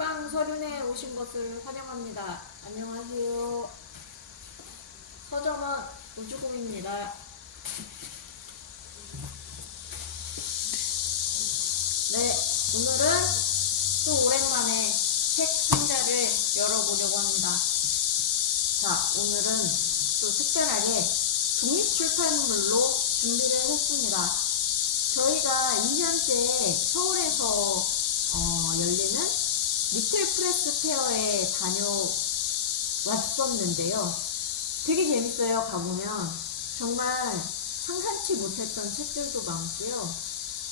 책방 서륜에 오신 것을 환영합니다. 안녕하세요. 서점원 우주공입니다. 네, 오늘은 또 오랜만에 책 상자를 열어보려고 합니다. 자, 오늘은 또 특별하게 독립출판물로 준비를 했습니다. 저희가 2년째 서울에서 어, 열리는 리틀 프레스 페어에 다녀왔었는데요. 되게 재밌어요, 가보면. 정말 상상치 못했던 책들도 많고요.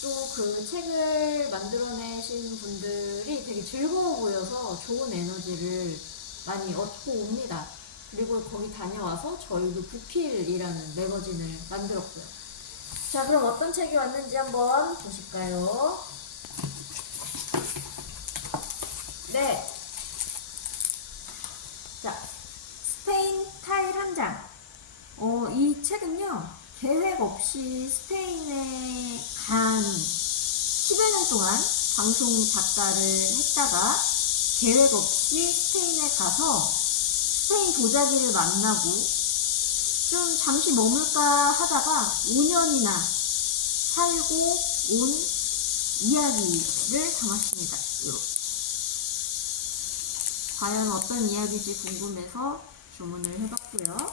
또 그 책을 만들어내신 분들이 되게 즐거워 보여서 좋은 에너지를 많이 얻고 옵니다. 그리고 거기 다녀와서 저희도 부필이라는 매거진을 만들었고요. 자, 그럼 어떤 책이 왔는지 한번 보실까요? 네. 자, 스페인 타일 한 장. 어, 이 책은요, 계획 없이 스페인에 간 10여 년 동안 방송 작가를 했다가 계획 없이 스페인에 가서 스페인 도자기를 만나고 좀 잠시 머물까 하다가 5년이나 살고 온 이야기를 담았습니다. 이렇게. 과연 어떤 이야기인지 궁금해서 주문을 해봤고요.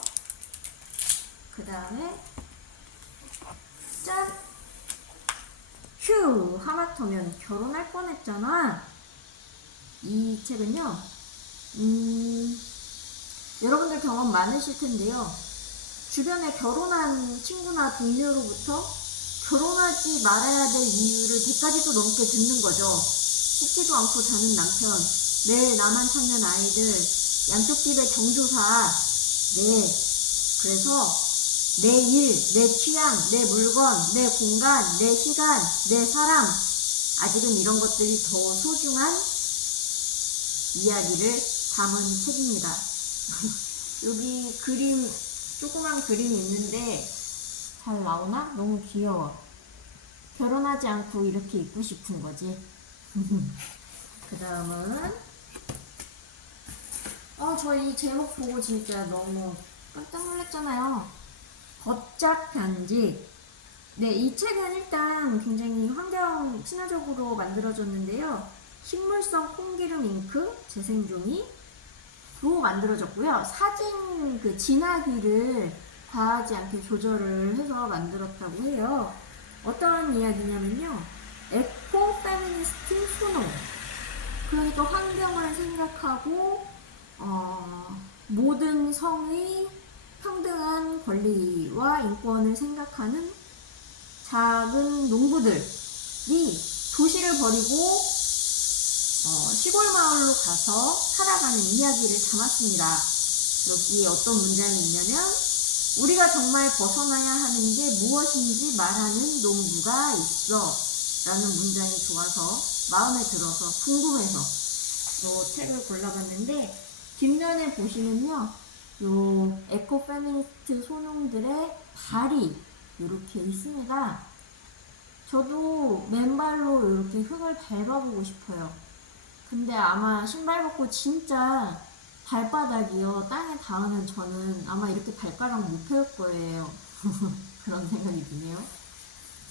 그 다음에 짠! 휴! 하마터면 결혼할 뻔했잖아. 이 책은요, 음, 여러분들 경험 많으실 텐데요. 주변에 결혼한 친구나 동료로부터 결혼하지 말아야 될 이유를 100가지도 넘게 듣는 거죠. 씻지도 않고 자는 남편, 매일 나만 찾는 아이들, 양쪽 집의 경조사, 네. 그래서 내 일, 내 취향, 내 물건, 내 공간, 내 시간, 내 사람, 아직은 이런 것들이 더 소중한 이야기를 담은 책입니다. 여기 그림, 조그만 그림이 있는데 잘 나오나? 너무 귀여워. 결혼하지 않고 이렇게 입고 싶은 거지. 그 다음은 어, 저 이 제목 보고 진짜 너무 깜짝 놀랐잖아요. 걷잡 편지. 네, 이 책은 일단 굉장히 환경 친화적으로 만들어졌는데요. 식물성 콩기름 잉크 재생종이 로 만들어졌고요. 사진 그 진하기를 과하지 않게 조절을 해서 만들었다고 해요. 어떤 이야기냐면요. 에코 페미니스트 소노. 그러니까 환경을 생각하고 어, 모든 성의 평등한 권리와 인권을 생각하는 작은 농부들이 도시를 버리고 어, 시골 마을로 가서 살아가는 이야기를 담았습니다. 여기 어떤 문장이 있냐면 우리가 정말 벗어나야 하는 게 무엇인지 말하는 농부가 있어 라는 문장이 좋아서 마음에 들어서 궁금해서 또 책을 골라봤는데 뒷면에 보시면요 요 에코 페미니스트 소농들의 발이 이렇게 있습니다. 저도 맨발로 이렇게 흙을 밟아보고 싶어요. 근데 아마 신발 벗고 진짜 발바닥이요 땅에 닿으면 저는 아마 이렇게 발가락 못 펴올 거예요. 그런 생각이 드네요.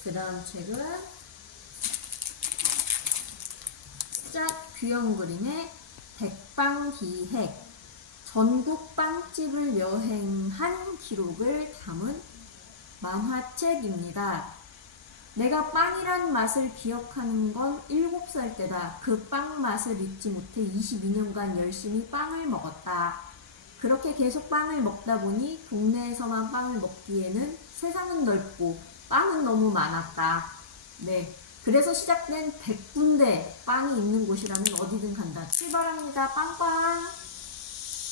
그 다음 책은 짝 귀여운 그림의 백방기획 전국 빵집을 여행한 기록을 담은 만화책입니다. 내가 빵이란 맛을 기억하는 건 7살 때다. 그 빵 맛을 잊지 못해 22년간 열심히 빵을 먹었다. 그렇게 계속 빵을 먹다 보니 동네에서만 빵을 먹기에는 세상은 넓고 빵은 너무 많았다. 네. 그래서 시작된 100군데 빵이 있는 곳이라면 어디든 간다. 출발합니다. 빵빵.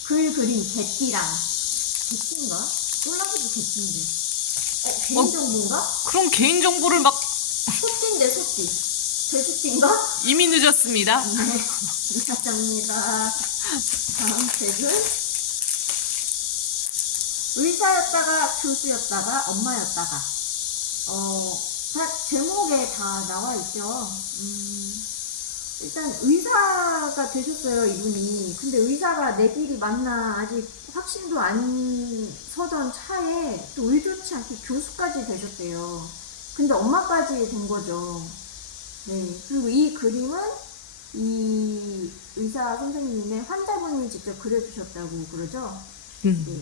글 그림 개띠랑. 개띠인가? 쫄라기도 개띠인데. 어, 개인정보인가? 그럼 개인정보를 막 소띠인데 소띠. 개소띠인가? 이미 늦었습니다. 네, 이사장입니다. 다음 책은 의사였다가 교수였다가 엄마였다가 어, 다 제목에 다 나와 있죠. 음, 일단 의사가 되셨어요, 이분이. 근데 의사가 내 길이 맞나 아직 확신도 안 서던 차에 또 의도치 않게 교수까지 되셨대요. 근데 엄마까지 된 거죠. 네. 그리고 이 그림은 이 의사 선생님의 환자분이 직접 그려주셨다고 그러죠. 음. 네.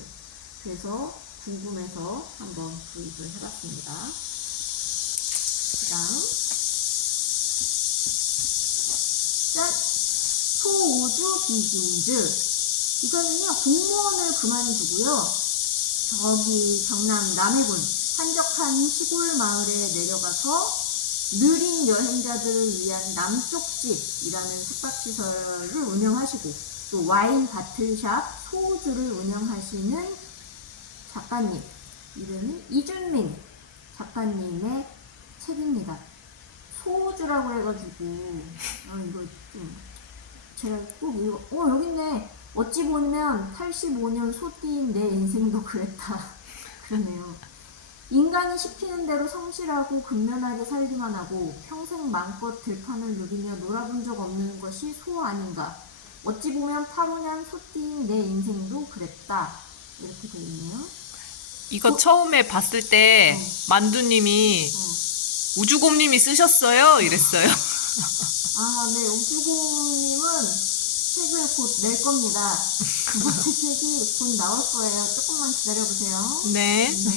그래서 궁금해서 한번 구입을 해봤습니다. 짠! 소우주 비긴즈. 이거는요, 공무원을 그만두고요. 저기 경남 남해군 한적한 시골 마을에 내려가서 느린 여행자들을 위한 남쪽집이라는 숙박시설을 운영하시고 또 와인 바틀샵 소우주를 운영하시는 작가님 이름이 이준민 작가님의 책입니다. 소우주라고 해가지고 어, 이거 좀 제가 꼭 이거 어 여기 있네 어찌 보면 85년 소띠인 내 인생도 그랬다 그러네요. 인간이 시키는 대로 성실하고 근면하게 살기만 하고 평생 마음껏 들판을 누리며 놀아본 적 없는 것이 소 아닌가. 어찌 보면 85년 소띠인 내 인생도 그랬다. 이렇게 되어 있네요. 이거 처음에 봤을 때 어. 만두님이 어. 우주곰님이 쓰셨어요 이랬어요. 아, 네. 옥주공님은 책을 곧 낼 겁니다. 두 번째 책이 곧 나올 거예요. 조금만 기다려보세요. 네. 네.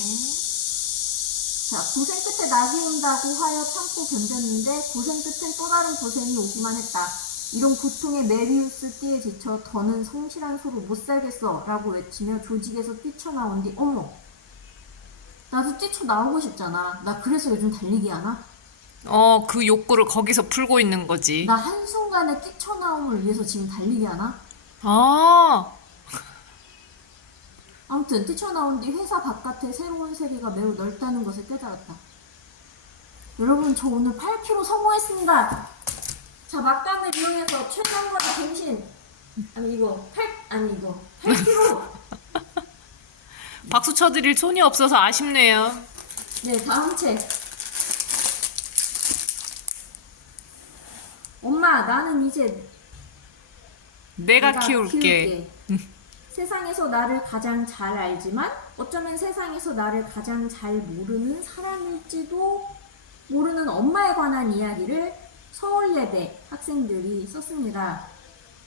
자, 고생 끝에 낙이 온다고 하여 참고 견뎠는데 고생 끝엔 또 다른 고생이 오기만 했다. 이런 고통에 메비우스 띠에 지쳐 더는 성실한 소로 못 살겠어 라고 외치며 조직에서 뛰쳐나온 뒤 어머 나도 뛰쳐 나오고 싶잖아. 나 그래서 요즘 달리기 하나? 어 그 욕구를 거기서 풀고 있는 거지. 나 한순간에 뛰쳐 나옴을 위해서 지금 달리기 하나? 아 아무튼 뛰쳐나온 뒤 회사 바깥의 새로운 세계가 매우 넓다는 것을 깨달았다. 여러분 저 오늘 8kg 성공했습니다. 자 막간을 이용해서 최장거리 갱신. 아니 이거 8 아니 이거 8kg. 박수 쳐드릴 손이 없어서 아쉽네요. 네 다음 책. 엄마 나는 이제 내가, 키울게. 세상에서 나를 가장 잘 알지만 어쩌면 세상에서 나를 가장 잘 모르는 사람일지도 모르는 엄마에 관한 이야기를 서울예대 학생들이 썼습니다.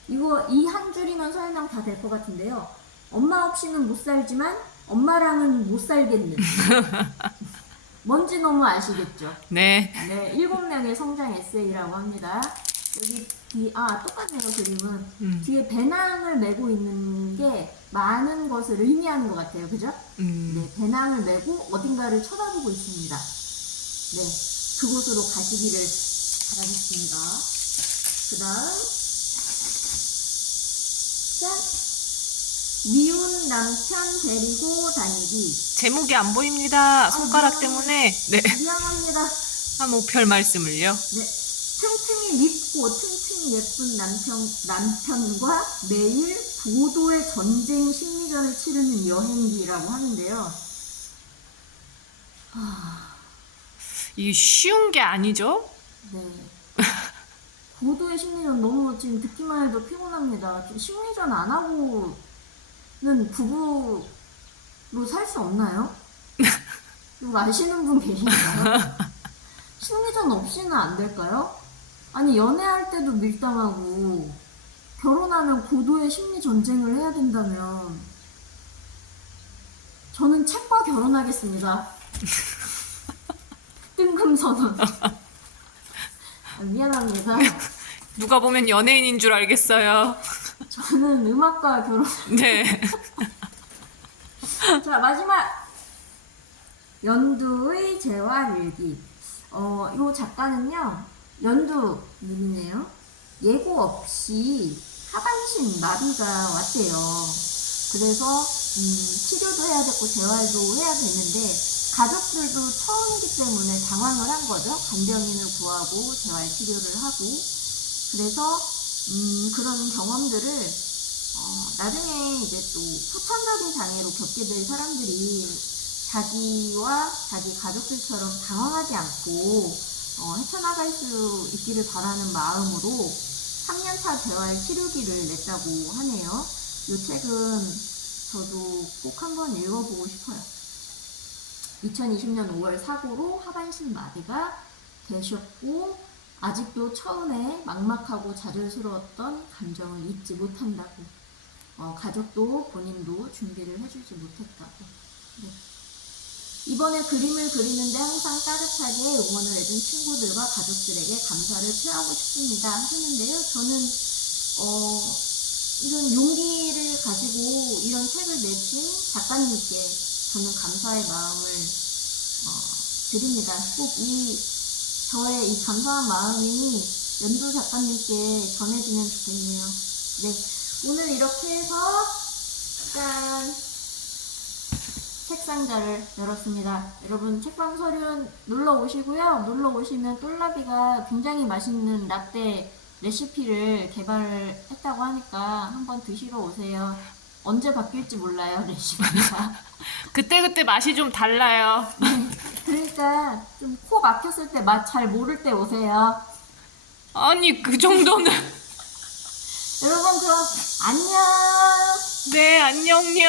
이거 이 한 줄이면 설명 다 될 것 같은데요. 엄마 없이는 못 살지만 엄마랑은 못 살겠는. 뭔지 너무 아시겠죠? 네. 네, 일곱 명의 성장 에세이라고 합니다. 여기 뒤, 아, 똑같네요, 그림은. 음. 뒤에 배낭을 메고 있는 게 많은 것을 의미하는 것 같아요. 그죠? 음. 네, 배낭을 메고 어딘가를 쳐다보고 있습니다. 네, 그곳으로 가시기를 바라겠습니다. 그 다음, 짠! 미운 남편 데리고 다니기. 제목이 안 보입니다. 손가락 때문에. 네. 미안합니다. 한 목별 말씀을요. 네. 틈틈이 밉고 틈틈이 예쁜 남편, 남편과 매일 보도의 전쟁 심리전을 치르는 여행기라고 하는데요. 이게 쉬운 게 아니죠? 네. 보도의 심리전 너무 지금 듣기만 해도 피곤합니다. 좀 심리전 안 하고 는 부부로 살 수 없나요? 이거 아시는 분 계신가요? 심리전 없이는 안 될까요? 아니 연애할 때도 밀당하고 결혼하면 고도의 심리 전쟁을 해야 된다면 저는 책과 결혼하겠습니다. 뜬금 선언. 아, 미안합니다. 누가 보면 연예인인 줄 알겠어요. 저는 음악과 결혼. 네. 자 마지막 연두의 재활일기. 어, 이 작가는요 연두님이네요. 예고 없이 하반신 마비가 왔대요. 그래서 음, 치료도 해야 됐고 재활도 해야 되는데 가족들도 처음이기 때문에 당황을 한 거죠. 간병인을 구하고 재활 치료를 하고 그래서 음, 그런 경험들을 어, 나중에 이제 또 후천적인 장애로 겪게 될 사람들이 자기와 자기 가족들처럼 당황하지 않고 어, 헤쳐나갈 수 있기를 바라는 마음으로 3년차 재활 치료기를 냈다고 하네요. 이 책은 저도 꼭 한번 읽어보고 싶어요. 2020년 5월 사고로 하반신 마비가 되셨고 아직도 처음에 막막하고 좌절스러웠던 감정을 잊지 못한다고 어, 가족도 본인도 준비를 해주지 못했다고 네. 이번에 그림을 그리는데 항상 따뜻하게 응원을 해준 친구들과 가족들에게 감사를 표하고 싶습니다 하는데요 저는 어, 이런 용기를 가지고 이런 책을 내신 작가님께 저는 감사의 마음을 어, 드립니다. 꼭이 저의 이 감사한 마음이 연두 작가님께 전해지면 좋겠네요. 네, 오늘 이렇게 해서 짠 책상자를 열었습니다. 여러분 책방 서륜 놀러 오시고요. 놀러 오시면 똘라비가 굉장히 맛있는 라떼 레시피를 개발했다고 하니까 한번 드시러 오세요. 언제 바뀔지 몰라요 레시피가. 그때 그때 맛이 좀 달라요. 그러니까 좀 코 막혔을 때 맛 잘 모를 때 오세요. 아니, 그 정도는. 여러분 그럼 안녕. 네, 안녕요.